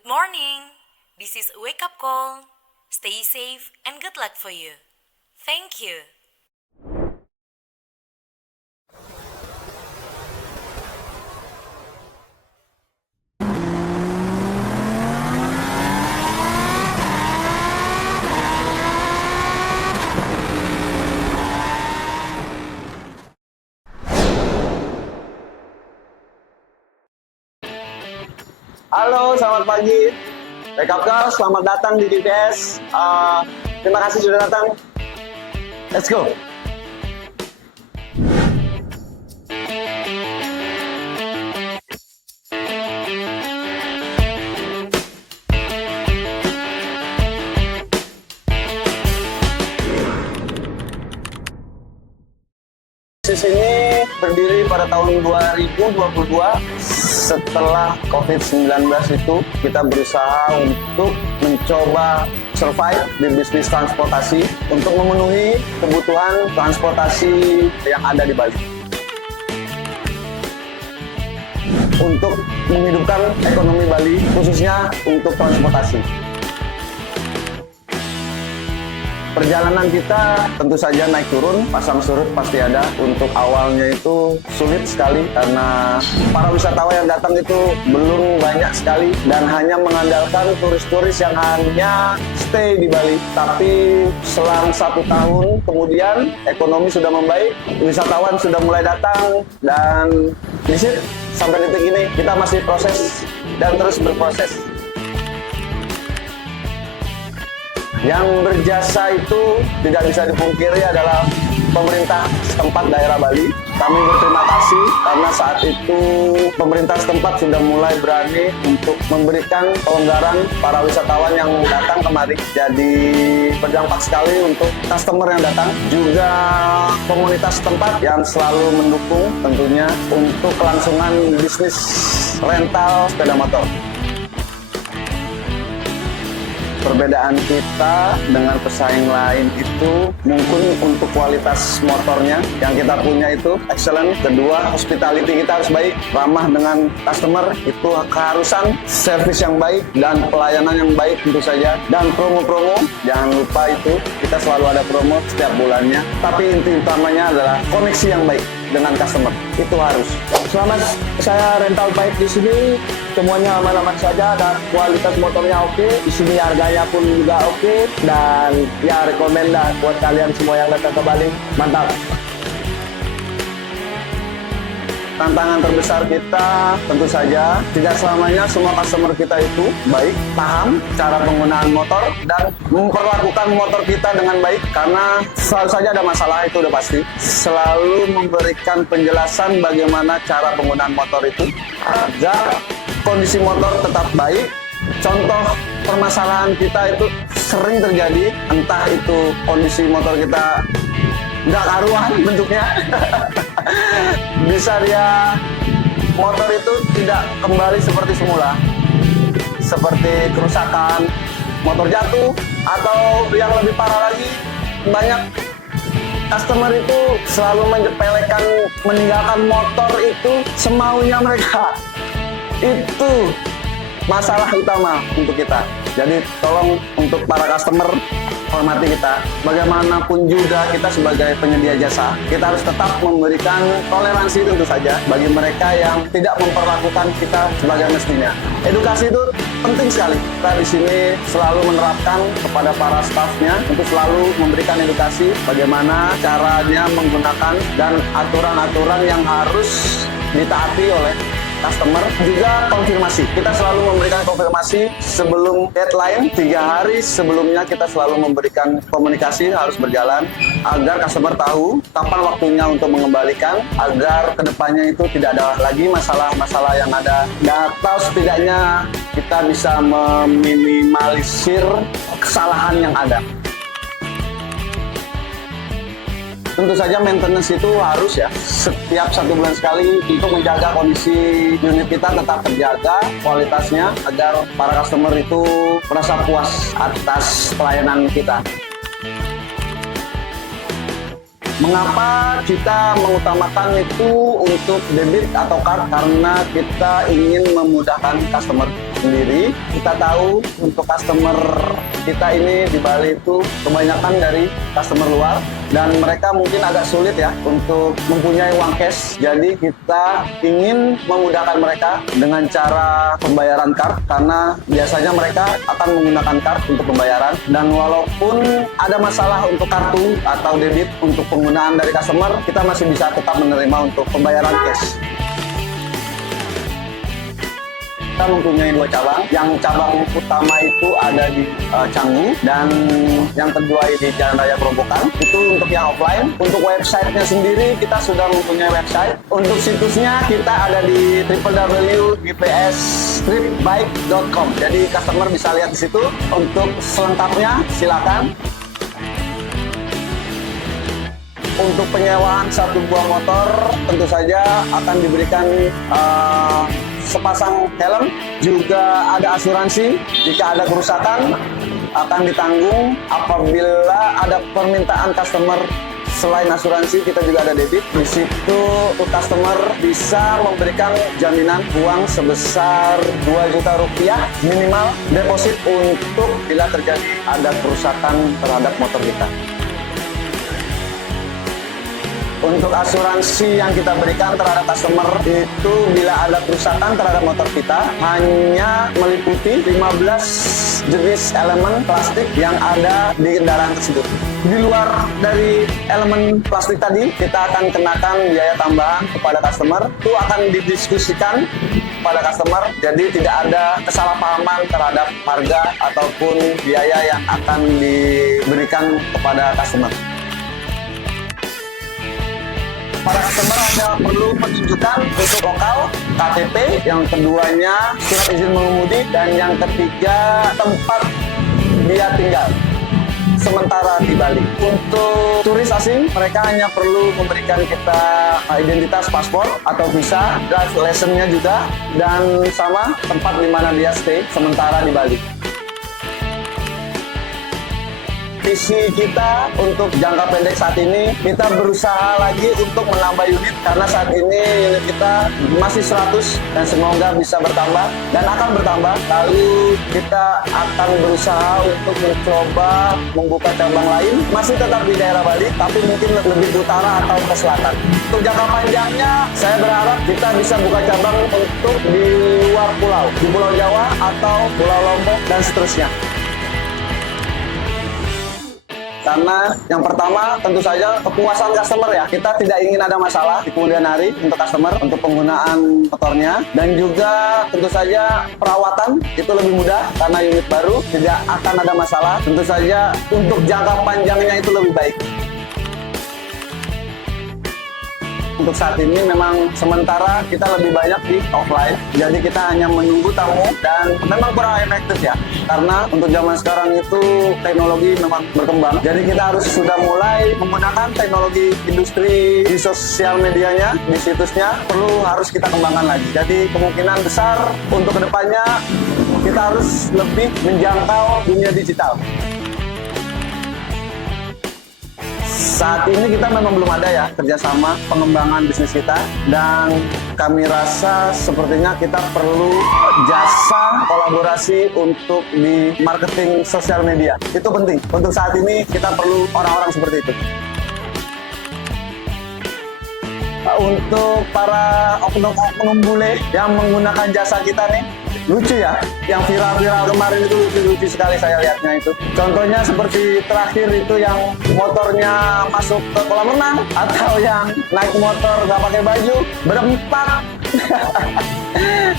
Good morning. This is a wake-up call. Stay safe and good luck for you. Thank you. Halo, selamat pagi. Wake up Girls, selamat datang di GPS. Terima kasih sudah datang. Let's go. Bisnis ini berdiri pada tahun 2022. Setelah COVID-19 itu, kita berusaha untuk mencoba survive di bisnis transportasi untuk memenuhi kebutuhan transportasi yang ada di Bali. Untuk menghidupkan ekonomi Bali, khususnya untuk transportasi. Perjalanan kita tentu saja naik turun, pasang surut pasti ada. Untuk awalnya itu sulit sekali karena para wisatawan yang datang itu belum banyak sekali dan hanya mengandalkan turis-turis yang hanya stay di Bali. Tapi selang 1 tahun kemudian ekonomi sudah membaik, wisatawan sudah mulai datang dan sampai detik ini kita masih proses dan terus berproses. Yang berjasa itu tidak bisa dipungkiri adalah pemerintah setempat daerah Bali. Kami berterima kasih karena saat itu pemerintah setempat sudah mulai berani untuk memberikan kelonggaran para wisatawan yang datang kemari. Jadi berdampak sekali untuk customer yang datang. Juga komunitas setempat yang selalu mendukung tentunya untuk kelangsungan bisnis rental sepeda motor. Perbedaan kita dengan pesaing lain itu mungkin untuk kualitas motornya yang kita punya itu excellent. Kedua, hospitality kita harus baik, ramah dengan customer, itu keharusan, service yang baik dan pelayanan yang baik tentu saja. Dan promo-promo, jangan lupa itu kita selalu ada promo setiap bulannya. Tapi inti utamanya adalah koneksi yang baik dengan customer, itu harus. Selama saya rental bike di sini, semuanya aman-aman saja dan kualitas motornya oke. Di sini harganya pun juga oke dan ya rekomend lah buat kalian semua yang datang ke Bali. Mantap. Tantangan terbesar kita tentu saja tidak selamanya semua customer kita itu baik, paham cara penggunaan motor dan memperlakukan motor kita dengan baik, karena selalu saja ada masalah, itu udah pasti. Selalu memberikan penjelasan bagaimana cara penggunaan motor itu agar kondisi motor tetap baik. Contoh permasalahan kita itu sering terjadi, entah itu kondisi motor kita nggak karuan bentuknya, bisa dia motor itu tidak kembali seperti semula, seperti kerusakan, motor jatuh, atau yang lebih parah lagi, banyak customer itu selalu menyepelekan meninggalkan motor itu semaunya mereka. Itu masalah utama untuk kita. Jadi tolong untuk para customer, hormati kita. Bagaimanapun juga kita sebagai penyedia jasa, kita harus tetap memberikan toleransi tentu saja bagi mereka yang tidak memperlakukan kita sebagai mestinya. Edukasi itu penting sekali. Kita di sini selalu menerapkan kepada para staffnya untuk selalu memberikan edukasi bagaimana caranya menggunakan dan aturan-aturan yang harus ditaati oleh customer. Juga konfirmasi, kita selalu memberikan konfirmasi sebelum deadline. 3 hari sebelumnya kita selalu memberikan komunikasi harus berjalan agar customer tahu kapan waktunya untuk mengembalikan, agar kedepannya itu tidak ada lagi masalah-masalah yang ada, atau setidaknya kita bisa meminimalisir kesalahan yang ada. Tentu saja maintenance itu harus ya, setiap 1 bulan sekali untuk menjaga kondisi unit kita tetap terjaga kualitasnya agar para customer itu merasa puas atas pelayanan kita. Mengapa kita mengutamakan itu untuk debit atau card? Karena kita ingin memudahkan customer sendiri. Kita tahu untuk customer kita ini di Bali itu kebanyakan dari customer luar dan mereka mungkin agak sulit ya untuk mempunyai uang cash. Jadi kita ingin memudahkan mereka dengan cara pembayaran card karena biasanya mereka akan menggunakan card untuk pembayaran, dan walaupun ada masalah untuk kartu atau debit untuk penggunaan dari customer, kita masih bisa tetap menerima untuk pembayaran cash. Kita mempunyai 2 cabang. Yang cabang utama itu ada di Canggu dan yang kedua di Jalan Raya Gerobokan. Itu untuk yang offline. Untuk websitenya sendiri kita sudah mempunyai website. Untuk situsnya kita ada di www.gpsstripbike.com. Jadi customer bisa lihat di situ. Untuk selengkapnya silakan. Untuk penyewaan 1 buah motor tentu saja akan diberikan sepasang helm, juga ada asuransi. Jika ada kerusakan akan ditanggung. Apabila ada permintaan customer selain asuransi, kita juga ada debit. Di situ customer bisa memberikan jaminan uang sebesar 2 juta rupiah minimal deposit untuk bila terjadi ada kerusakan terhadap motor kita. Untuk asuransi yang kita berikan terhadap customer itu bila ada kerusakan terhadap motor kita hanya meliputi 15 jenis elemen plastik yang ada di kendaraan tersebut. Di luar dari elemen plastik tadi, kita akan kenakan biaya tambahan kepada customer. Itu akan didiskusikan pada customer, jadi tidak ada kesalahpahaman terhadap harga ataupun biaya yang akan diberikan kepada customer. Para customer hanya perlu menunjukkan untuk lokal, KTP, yang keduanya surat izin mengemudi, dan yang ketiga tempat dia tinggal sementara di Bali. Untuk turis asing, mereka hanya perlu memberikan kita identitas paspor atau visa, drive license-nya juga, dan sama tempat di mana dia stay sementara di Bali. Visi kita untuk jangka pendek saat ini, kita berusaha lagi untuk menambah unit karena saat ini unit kita masih 100 dan semoga bisa bertambah dan akan bertambah. Lalu kita akan berusaha untuk mencoba membuka cabang lain, masih tetap di daerah Bali tapi mungkin lebih ke utara atau ke selatan. Untuk jangka panjangnya, saya berharap kita bisa buka cabang untuk di luar pulau, di Pulau Jawa atau Pulau Lombok dan seterusnya. Karena yang pertama tentu saja kepuasan customer ya. Kita tidak ingin ada masalah di kemudian hari untuk customer, untuk penggunaan motornya. Dan juga tentu saja perawatan itu lebih mudah karena unit baru, tidak akan ada masalah. Tentu saja untuk jangka panjangnya itu lebih baik. Untuk saat ini memang sementara kita lebih banyak di offline, jadi kita hanya menunggu tamu dan memang kurang efektif ya. Karena untuk zaman sekarang itu teknologi memang berkembang, jadi kita harus sudah mulai menggunakan teknologi industri di sosial medianya, di situsnya harus kita kembangkan lagi. Jadi kemungkinan besar untuk kedepannya kita harus lebih menjangkau dunia digital. Saat ini kita memang belum ada ya kerjasama pengembangan bisnis kita, dan kami rasa sepertinya kita perlu jasa kolaborasi untuk di marketing sosial media. Itu penting. Untuk saat ini kita perlu orang-orang seperti itu. Untuk para oknum-oknum bule yang menggunakan jasa kita nih, lucu ya, yang viral-viral kemarin itu lucu sekali saya lihatnya itu. Contohnya seperti terakhir itu yang motornya masuk ke kolam renang, atau yang naik motor nggak pakai baju berempat,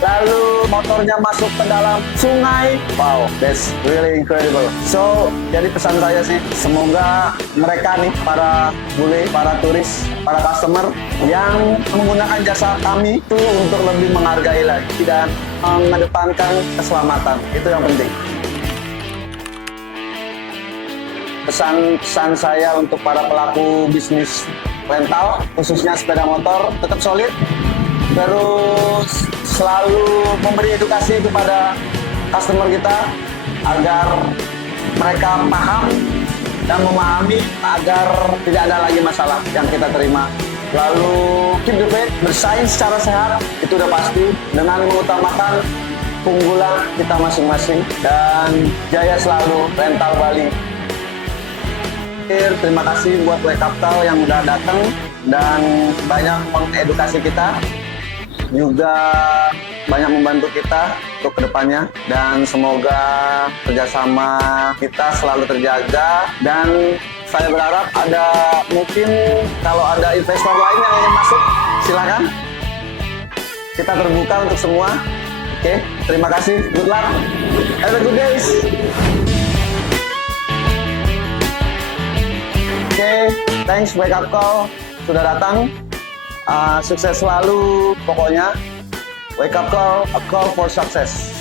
lalu motornya masuk ke dalam sungai. Wow, that's really incredible. So, jadi pesan saya sih, semoga mereka nih, para bule, para turis, para customer yang menggunakan jasa kami itu untuk lebih menghargai lagi dan mengedepankan keselamatan. Itu yang penting. Pesan saya untuk para pelaku bisnis rental, khususnya sepeda motor, tetap solid, terus selalu memberi edukasi kepada customer kita agar mereka paham dan memahami agar tidak ada lagi masalah yang kita terima. Lalu keep the faith, bersaing secara sehat, itu udah pasti, dengan mengutamakan keunggulan kita masing-masing, dan jaya selalu Rental Bali. Terima kasih buat Wake Up Call yang udah datang dan banyak mengedukasi kita, juga banyak membantu kita untuk kedepannya, dan semoga kerjasama kita selalu terjaga. Dan saya berharap ada, mungkin kalau ada investor lain yang ingin masuk, silakan. Kita terbuka untuk semua. Oke, terima kasih. Good luck. Have a good days. Oke, thanks Wake Up Call sudah datang. Sukses selalu pokoknya. Wake Up Call, a call for success.